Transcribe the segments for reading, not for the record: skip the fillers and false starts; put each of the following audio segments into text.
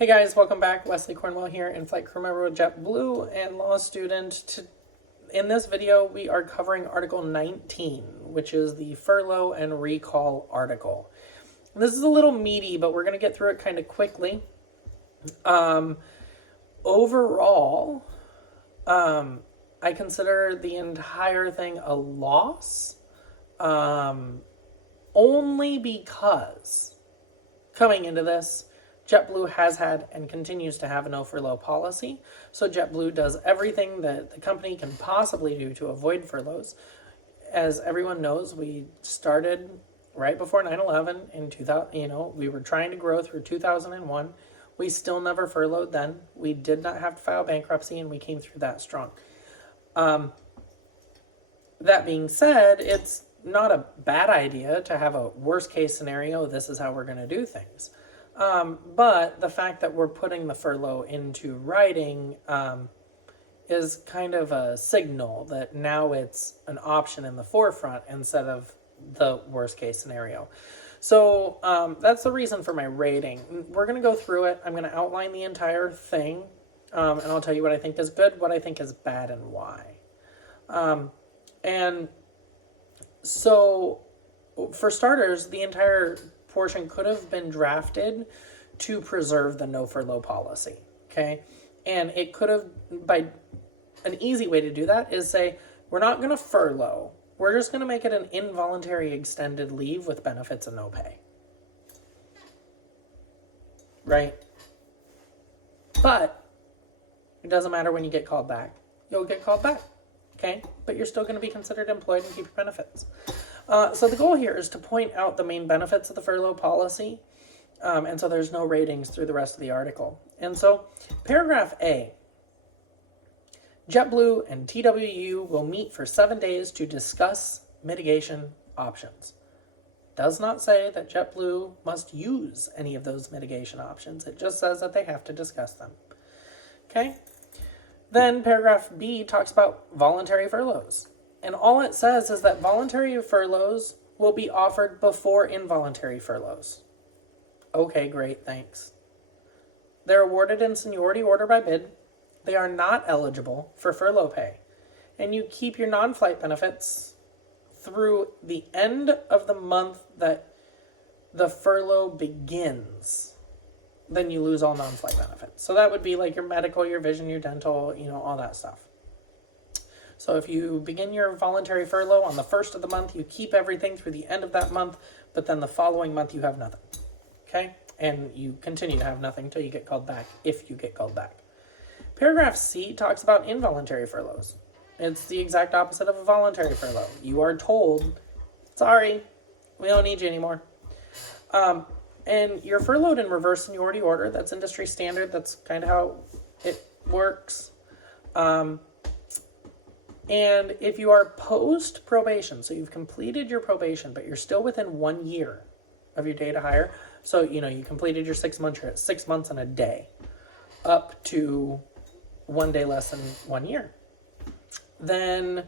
Hey guys, welcome back. Wesley Cornwell here, in-flight crew member with JetBlue and law student. In this video, we are covering Article 19, which is the furlough and recall article. This is a little meaty, but we're going to get through it kind of quickly. Overall, I consider the entire thing a loss, only because coming into this, JetBlue has had and continues to have a no furlough policy. So JetBlue does everything that the company can possibly do to avoid furloughs. As everyone knows, we started right before 9/11 in 2000. We were trying to grow through 2001. We still never furloughed then. We did not have to file bankruptcy, and we came through that strong. That being said, it's not a bad idea to have a worst case scenario. This is how we're going to do things. But the fact that we're putting the furlough into writing is kind of a signal that now it's an option in the forefront instead of the worst case scenario. So that's the reason for my rating. We're going to go through it. I'm going to outline the entire thing, and I'll tell you what I think is good, what I think is bad, and why. And so for starters, the entire portion could have been drafted to preserve the no furlough policy, okay? And it could have, by an easy way to do that is say, we're not going to furlough. We're just going to make it an involuntary extended leave with benefits and no pay. Right? But it doesn't matter when you get called back. You'll get called back, okay? But you're still going to be considered employed and keep your benefits. So the goal here is to point out the main benefits of the furlough policy, and so there's no ratings through the rest of the article. And so paragraph A, JetBlue and TWU will meet for 7 days to discuss mitigation options. Does not say that JetBlue must use any of those mitigation options. It just says that they have to discuss them. Okay? Then paragraph B talks about voluntary furloughs. And all it says is that voluntary furloughs will be offered before involuntary furloughs. Okay, great, thanks. They're awarded in seniority order by bid. They are not eligible for furlough pay. And you keep your non-flight benefits through the end of the month that the furlough begins. Then you lose all non-flight benefits. So that would be like your medical, your vision, your dental, all that stuff. So if you begin your voluntary furlough on the first of the month, you keep everything through the end of that month, but then the following month you have nothing, okay? And you continue to have nothing until you get called back, if you get called back. Paragraph C talks about involuntary furloughs. It's the exact opposite of a voluntary furlough. You are told, sorry, we don't need you anymore. And you're furloughed in reverse seniority order. That's industry standard. That's kind of how it works. And if you are post-probation, so you've completed your probation, but you're still within 1 year of your day to hire, so, you completed your 6 months, you're at 6 months and a day, up to 1 day less than 1 year, then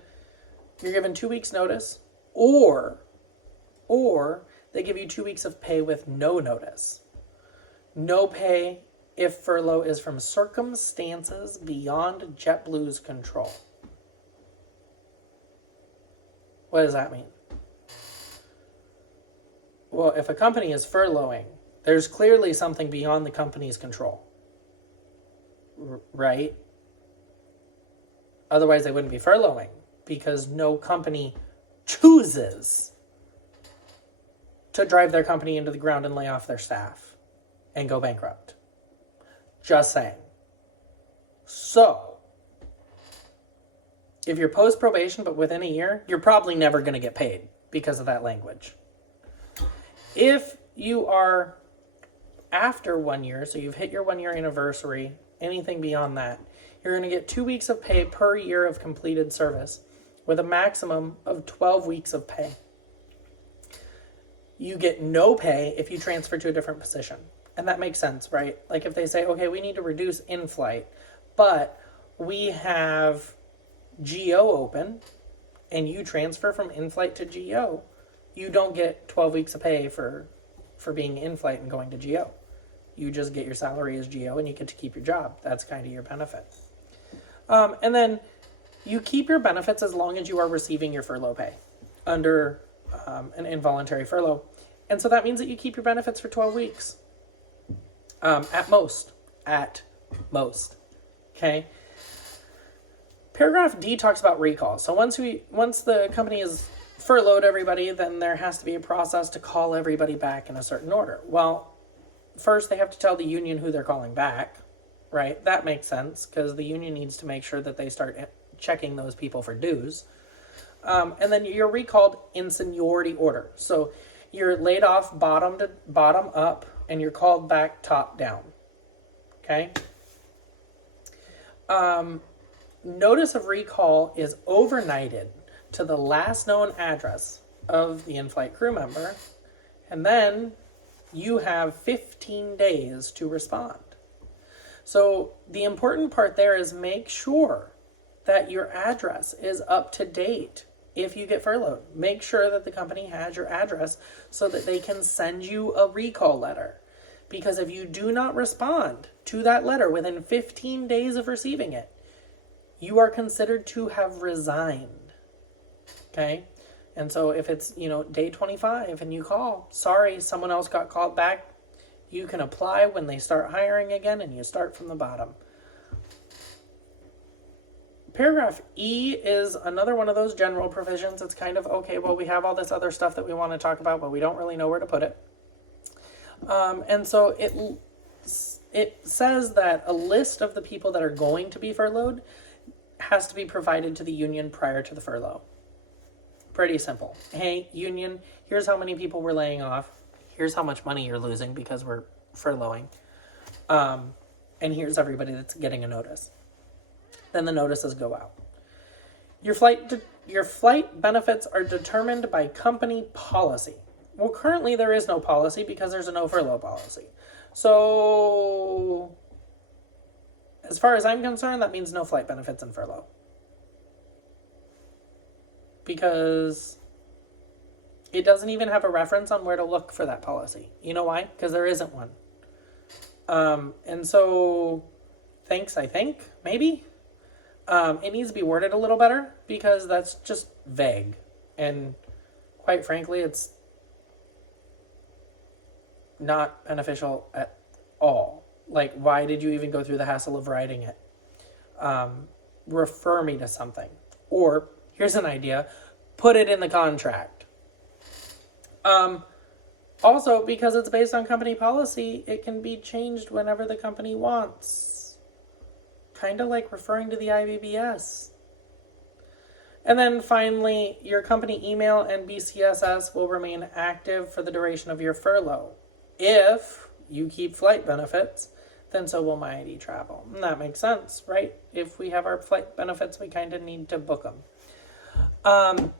you're given 2 weeks notice, or they give you 2 weeks of pay with no notice. No pay if furlough is from circumstances beyond JetBlue's control. What does that mean? Well, if a company is furloughing, there's clearly something beyond the company's control, right? Otherwise, they wouldn't be furloughing, because no company chooses to drive their company into the ground and lay off their staff and go bankrupt. Just saying. So, if you're post-probation but within a year, you're probably never going to get paid because of that language. If you are after 1 year, so you've hit your 1 year anniversary, anything beyond that, you're going to get 2 weeks of pay per year of completed service with a maximum of 12 weeks of pay. You get no pay if you transfer to a different position. And that makes sense, right? Like if they say, okay, we need to reduce in-flight, but we have GO open, and you transfer from in-flight to GO, you don't get 12 weeks of pay for being in-flight and going to GO. You just get your salary as GO and you get to keep your job. That's kind of your benefit. And then you keep your benefits as long as you are receiving your furlough pay under an involuntary furlough. And so that means that you keep your benefits for 12 weeks. At most. Okay. Paragraph D talks about recall. So once the company has furloughed everybody, then there has to be a process to call everybody back in a certain order. Well, first they have to tell the union who they're calling back, right? That makes sense because the union needs to make sure that they start checking those people for dues. And then you're recalled in seniority order. So you're laid off bottom up and you're called back top down. Okay? Notice of recall is overnighted to the last known address of the in-flight crew member, and then you have 15 days to respond. So the important part there is make sure that your address is up to date. If you get furloughed, make sure that the company has your address so that they can send you a recall letter. Because if you do not respond to that letter within 15 days of receiving it, you are considered to have resigned. Okay? And so if it's, day 25 and you call, sorry, someone else got called back, you can apply when they start hiring again and you start from the bottom. Paragraph E is another one of those general provisions. It's kind of, okay, well, we have all this other stuff that we want to talk about, but we don't really know where to put it. And so it says that a list of the people that are going to be furloughed has to be provided to the union prior to the furlough. Pretty simple. Hey, union, here's how many people we're laying off. Here's how much money you're losing because we're furloughing. And here's everybody that's getting a notice. Then the notices go out. Your flight benefits are determined by company policy. Well, currently there is no policy because there's a no furlough policy. So, as far as I'm concerned, that means no flight benefits and furlough. Because it doesn't even have a reference on where to look for that policy. You know why? Because there isn't one. And so, thanks, I think, maybe. It needs to be worded a little better because that's just vague. And quite frankly, it's not beneficial at all. Like, why did you even go through the hassle of writing it? Refer me to something. Or, here's an idea, put it in the contract. Also, because it's based on company policy, it can be changed whenever the company wants. Kind of like referring to the IBBS. And then finally, your company email and BCSS will remain active for the duration of your furlough. If you keep flight benefits, then so will my ID travel. And that makes sense, right? If we have our flight benefits, we kind of need to book them. And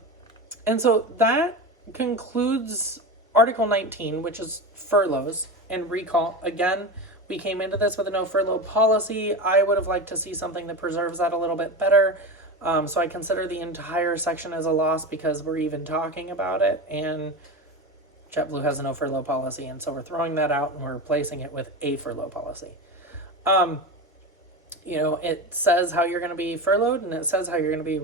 so that concludes Article 19, which is furloughs and recall. Again, we came into this with a no furlough policy. I would have liked to see something that preserves that a little bit better. So I consider the entire section as a loss because we're even talking about it. And JetBlue has a no furlough policy. And so we're throwing that out and we're replacing it with a furlough policy. It says how you're going to be furloughed and it says how you're going to be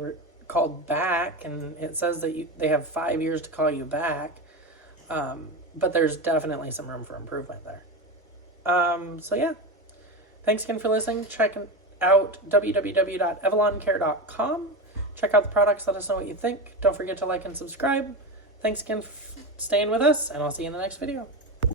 called back. And it says that they have 5 years to call you back. But there's definitely some room for improvement there. So yeah, thanks again for listening. Check out www.evaloncare.com. Check out the products. Let us know what you think. Don't forget to like and subscribe. Thanks again for staying with us, and I'll see you in the next video.